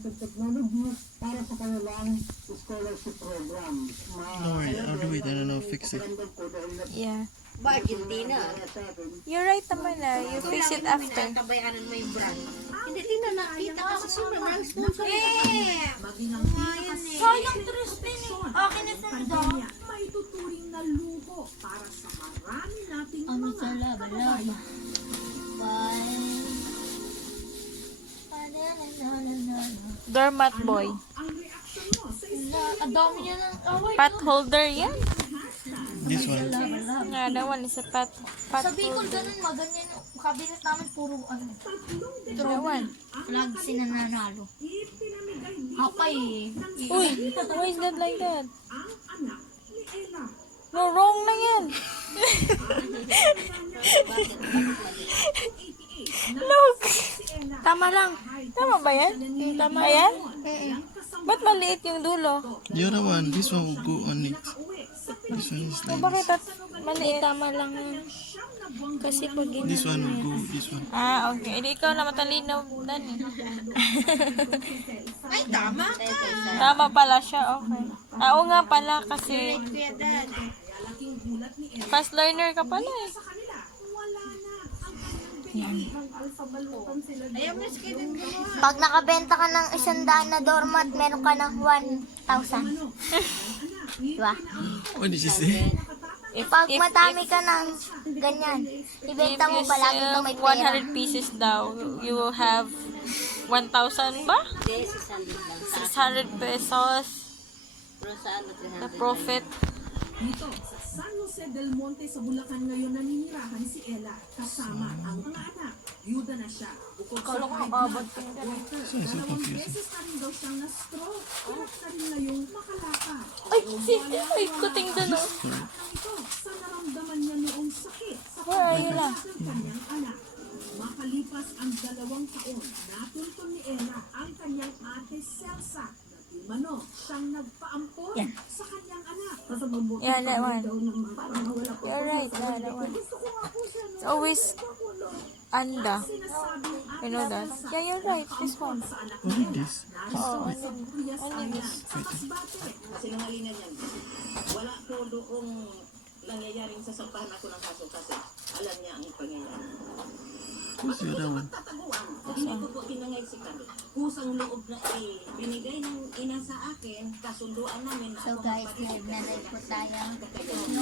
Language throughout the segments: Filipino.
implemented technology para sa kanilang scholarship program. No worry, I'll do it and then I'll fix it. Yeah. Ba, Argentina? You're right naman na. You fix it after. Tabayanan mo yung brand. Hindi, tingnan nakita kasi sobrang brand sponsor. Sayang Tristan eh. Akin na sa daw. Maituturing na luho para sa marami nating mga kababayan. Doormat boy. Ang reaksyon mo sa Ang dami niya ng away. Pot holder yan. This one. Nga, that one is a pot Sa Bicol holder. ganun, maganyan yung kabinet namin puro ano. That one. Flag sinananalo. Hapay eh. Uy, why is that like that? ang anak ni Ella. No, wrong na yan. Look. Tama lang. Tama ba yan? Tama yan? Ba't maliit yung dulo? The other one, this one will go on it. This one is O like bakit this. at maliit? Tama lang yan. Kasi pag This one will go, this one. Ah, okay. Hindi ikaw na matalino. Dani. Ay, tama ka. Tama pala siya. Okay. Ah, oo nga pala kasi Kuya Dad. fast learner ka pala eh. Ayaw mo sa kayo Pag nakabenta ka ng 100 na doormat, meron ka ng 1,000. Diba? What did you say? Pag matami ka ng ganyan, If ibenta mo you palagi ito sell may pera. 100 pieces daw, you will have 1,000 ba? Hindi, 600 lang. 600 pesos Pero saan na na 300? profit. Dito sa San Jose del Monte sa Bulacan ngayon naninirahan si Ella kasama ang mga anak. Yuda na siya. Bukod sa abot dalawang beses na rin daw siyang na-stroke. Hirap na rin ngayong makalakad. Ay, kuting dun oh. Ito sa naramdaman niya noong sakit sa Where are you lang? ng kanyang anak. Makalipas ang 2 taon, natuntun ni Ella ang kanyang ate Celsa na di mano siyang nagpaampon sa kanyang anak. Yeah, that one. You're right, yeah, that one. It's always anda. You know that? Yeah, you're right. This one. Only this. Oh, only this. Sinungalingan yan. Wala po doong nangyayaring sasampahan ako ng kaso kasi alam niya ang pangyayari. Who's the other one? Tataguan. Hindi ko po pinangaysikan. Kusang loob na binigay ng ina sa akin, kasunduan namin. So guys, live na live po tayo. No,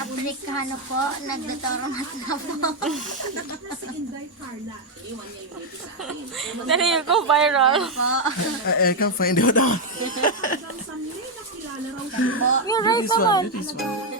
Afrikano po, nagdotoromat na po. Si Inday Carla. Iwan niya yung baby sa akin. Dali, you go viral. I can't find the other one. Hanggang sa may nakilala raw siya. You're Do right this one, naman. do this one.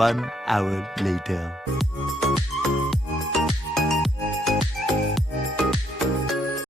1 hour later.